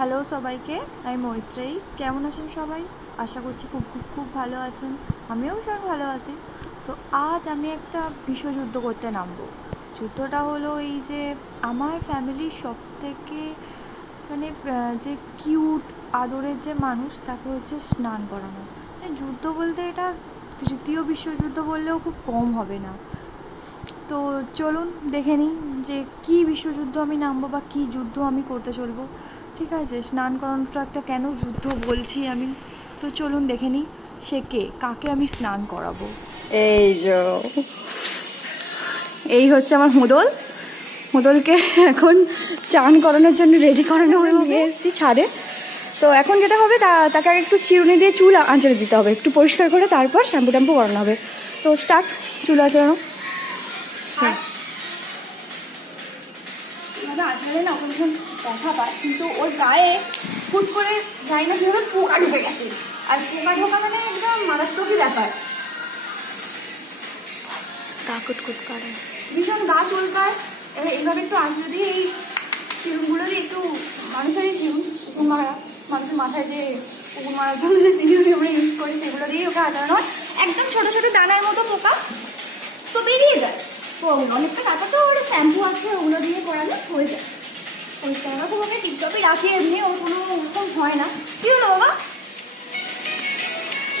Hello সবাইকে, আমি মৈত্রেয়ী। কেমন আছেন সবাই? আশা করছি খুব খুব খুব ভালো আছেন। আমিও ভীষণ ভালো আছি। তো আজ আমি একটা বিশ্বযুদ্ধ করতে নামবো। যুদ্ধটা হলো এই যে আমার ফ্যামিলির সবথেকে যে কিউট আদরের যে মানুষ, তাকে হচ্ছে স্নান করানো। যুদ্ধ বলতে এটা তৃতীয় বিশ্বযুদ্ধ বললেও খুব কম হবে না। তো চলুন দেখে নিই যে কী বিশ্বযুদ্ধ আমি নামবো বা কী যুদ্ধ আমি করতে চলবো। ঠিক আছে, স্নান করানোটা একটা কেন যুদ্ধ বলছি আমি। তো চলুন দেখে নিই সে কে, কাকে আমি স্নান করাবো। এই হচ্ছে আমার মোদলকে এখন চান করানোর জন্য রেডি করানো হয়ে নিয়ে এসেছি ছাদে। তো এখন যেটা হবে তাকে একটু চিরুনি দিয়ে চুল আঁচড়ে দিতে হবে, একটু পরিষ্কার করে, তারপর শ্যাম্পু ট্যাম্পু করানো হবে। তো স্টার্ট, চুল আঁচড়ানো। আঁচড়ালে না ওখানে ভীষণ ব্যথা পায়, কিন্তু ওর গায়ে হুট করে যাই না কীভাবে পোকা ঢুকে গেছে। আর পোকা ঢোকা মানে একদম মারাত্মকই ব্যাপার। গা কুটকুট করে, ভীষণ গা চুলকায়। এইভাবে একটু আঁচড়ে দিয়ে এই চিরুনগুলো দিয়ে একটু মানুষেরই চিরুন, কুকুর মারা, মানুষের মাথায় যে কুকুর মারার জন্য যে চিরুনি আমরা ইউজ করি সেগুলো দিয়ে ওকে আঁচড়ানো হয়। একদম ছোটো ছোটো দানার মতো পোকা তো বেরিয়ে যায়। তো অনেকটা কাটা তো ওর শ্যাম্পু আছে, ওগুলো দিয়ে করালে হয়ে যায়। পরিষ্কার খুব ওকে টিপটপে রাখি, এমনি ওর কোনো ওরকম হয় না। কী হলো বাবা?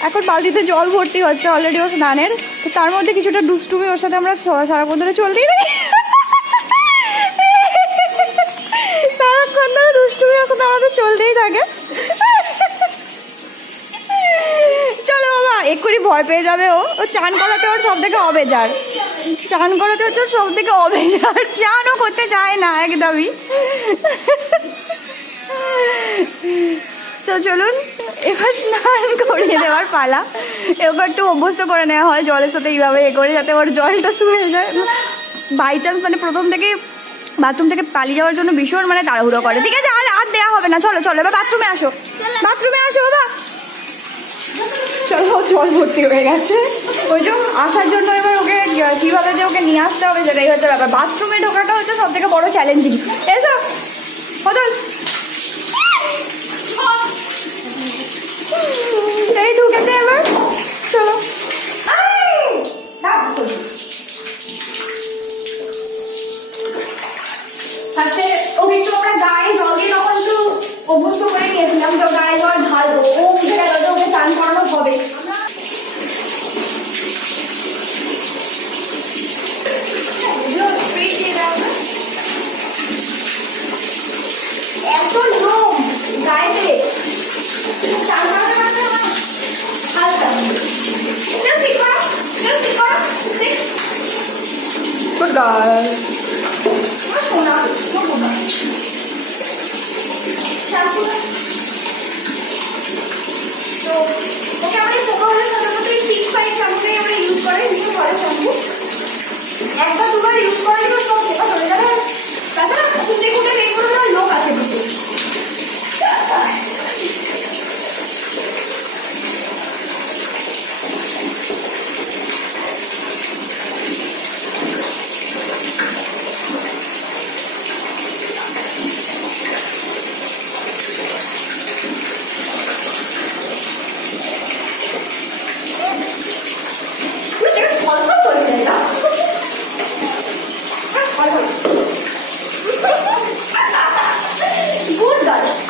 এখন বালতিতে জল ভর্তি হচ্ছে অলরেডি ও স্নানের। তো তার মধ্যে কিছুটা দুষ্টুমি ওর সাথে আমরা সারাক্ষণ ধরে চলতেই থাকি। সারাক্ষণ ধরে দুষ্টুমি ওর সাথে আমাদের চলতেই থাকে। চলো বাবা, এক্ষুনি ভয় পেয়ে যাবে। ও চান করাতে ওর সব থেকে অবেজার, চান করাতে হচ্ছে ওর সব থেকে অবেজার। চানও করতে চায় না একদমই। তো চলুন এবার স্নান করিয়ে দেওয়ার পালা। এবার একটু অভ্যস্ত করে নেওয়া হয় জলের সাথে এইভাবে করে, যাতে ওর জলটা শুয়ে যায়। বাই চান্স প্রথম থেকে বাথরুম থেকে পালিয়ে যাওয়ার জন্য ভীষণ তাড়াহুড়ো করে। ঠিক আছে, আর দেওয়া হবে না। চলো চলো এবার বাথরুমে আসো, বাথরুমে আসো বাবা। চলো, জল ভর্তি হয়ে গেছে। ওই যে আসার জন্য এবার ওকে কীভাবে যে ওকে নিয়ে আসতে হবে সেটাই হচ্ছে ব্যাপার। বাথরুমে ঢোকাটা হচ্ছে সব থেকে বড় চ্যালেঞ্জিং। এসো বদল, এই ঢুকেছে এবার। চলো ওকে একটু আমরা গায়ে জল দিয়ে তখন একটু অভ্যস্ত করে নিয়েছিলাম যে গায়ে জল ঢালবো, ও উঠে গেল যে ওকে চান করানো হবে। এত লোক গায়েতে চান করাতে পারছে না। হালকা গুড গার্ল, শোনা তো ওকে আমরা পোকা হলে সাধারণত এই পিঙ্ক ফাইভ শ্যাম্পুটাই আমরা ইউজ করি, ভীষণ ভালো শ্যাম্পু। একবার দুবার ইউজ করার পর সব পোকা চলে যাবে। তাছাড়া খুঁটে খুঁটে বের করে দেওয়ার লোক আছে কিন্তু।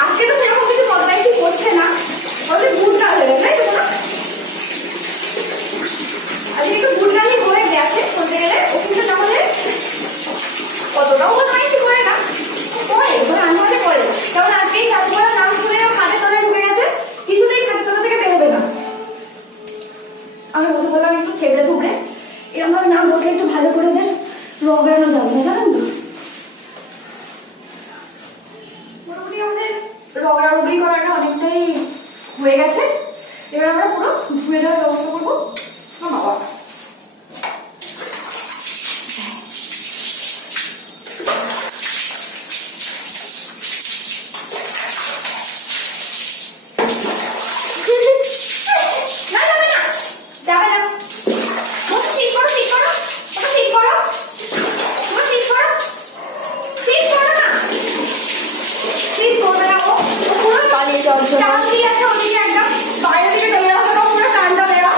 আজকে তো সেরকম কিছু বদলাইছি করছে না, ওদের গুড গার্ল হয়ে গেছে, তাই তো? আজকে একটু গুড গার্লই হয়ে গেছে বলতে গেলে। ওখানে তাহলে অতটাও বদলাইছি করে না, পরে ওখানে আনতে পরে। কারণ আজকেই সাতবার নাম শুনে খাটের তলায় ঢুকে গেছে, কিছুতেই খাটের তলা থেকে বেরোবে না। আমি বসে বললাম একটু থেবড়ে থুবড়ে, এরকম ভাবে নাম বসে একটু ভালো করে বেশ রগড়ানো যাবে না, জানেন তো? মোটামুটি আমাদের রগড়ারগড়ি করাটা অনেকটাই হয়ে গেছে। এবার আমরা পুরো ধুয়ে দেওয়ার ব্যবস্থা করবো। বাবা ঠিক করবে না ও। চালিয়ে যাওয়ার জন্য। টান দিয়ে আছে ওদিকে একদম বাইরে দিকে চলে যাওয়ার জন্য পুরো টানটা দেওয়া।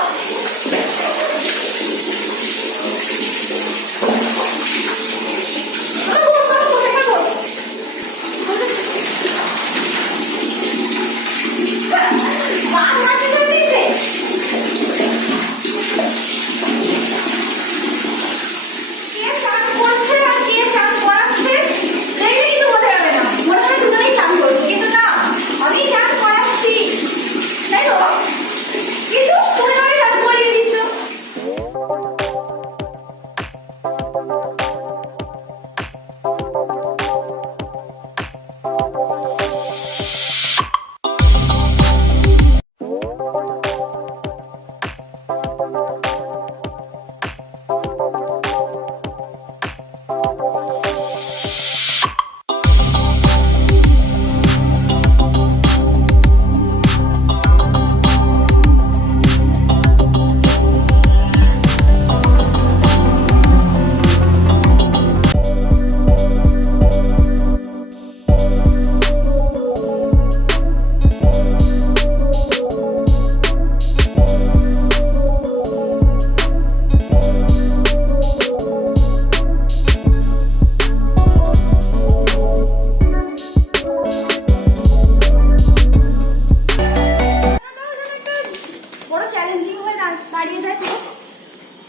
চ্যালেঞ্জিং হয়ে দাঁড়িয়ে যায় পুরো।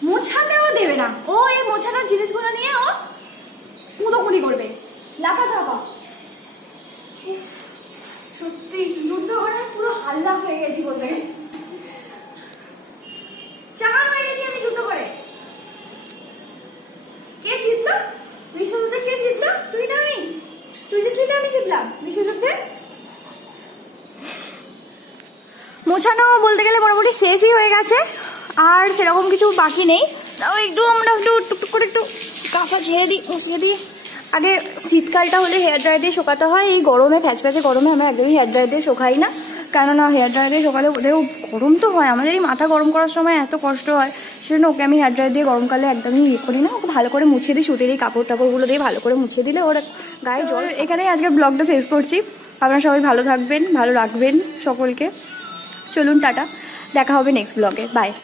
মোছাতেও দেবে না ও, এই মোছানোর জিনিসগুলো নিয়ে ও কুদোকুদি করবে, লাফা ঝাপা। সত্যি যুদ্ধ করার পুরো হাল্লা হয়ে গেছি বলতে গেলে, চান হয়ে গেছি আমি যুদ্ধ করে। কে জিতলো বিশ্বযুদ্ধে? কে জিতলো? তুই না আমি? তুই জিতলি, আমি জিতলাম বিশ্বযুদ্ধে। মোছানো বলতে গেলে মোটামুটি শেষই হয়ে গেছে, আর সেরকম কিছু বাকি নেই। তাও একটু আমরা একটু টুকটুক করে একটু কাঁচা ছেড়ে দিই, মুছিয়ে দিই। আগে শীতকালটা হলে হেয়ার ড্রায়ার দিয়ে শোকাতে হয়, এই গরমে প্যাচে গরমে আমরা একদমই হেয়ার ড্রায়ার দিয়ে শোকাই না, কেননা হেয়ার ড্রায়ার দিয়ে শোকালে ওদেরও গরম তো হয়, আমাদের এই মাথা গরম করার সময় এত কষ্ট হয়, সেজন্য ওকে আমি হেয়ার ড্রায়ার দিয়ে গরমকালে একদমই ইয়ে করি না, ওকে ভালো করে মুছিয়ে দিই, সুতির এই কাপড় টাপড়গুলো দিয়ে ভালো করে মুছিয়ে দিলে ওর গায়ে জল। এখানেই আজকে ব্লগটা শেষ করছি, আপনারা সবাই ভালো থাকবেন, ভালো রাখবেন সকলকে। চলুন টাটা, দেখা হবে নেক্সট ব্লগে, বাই।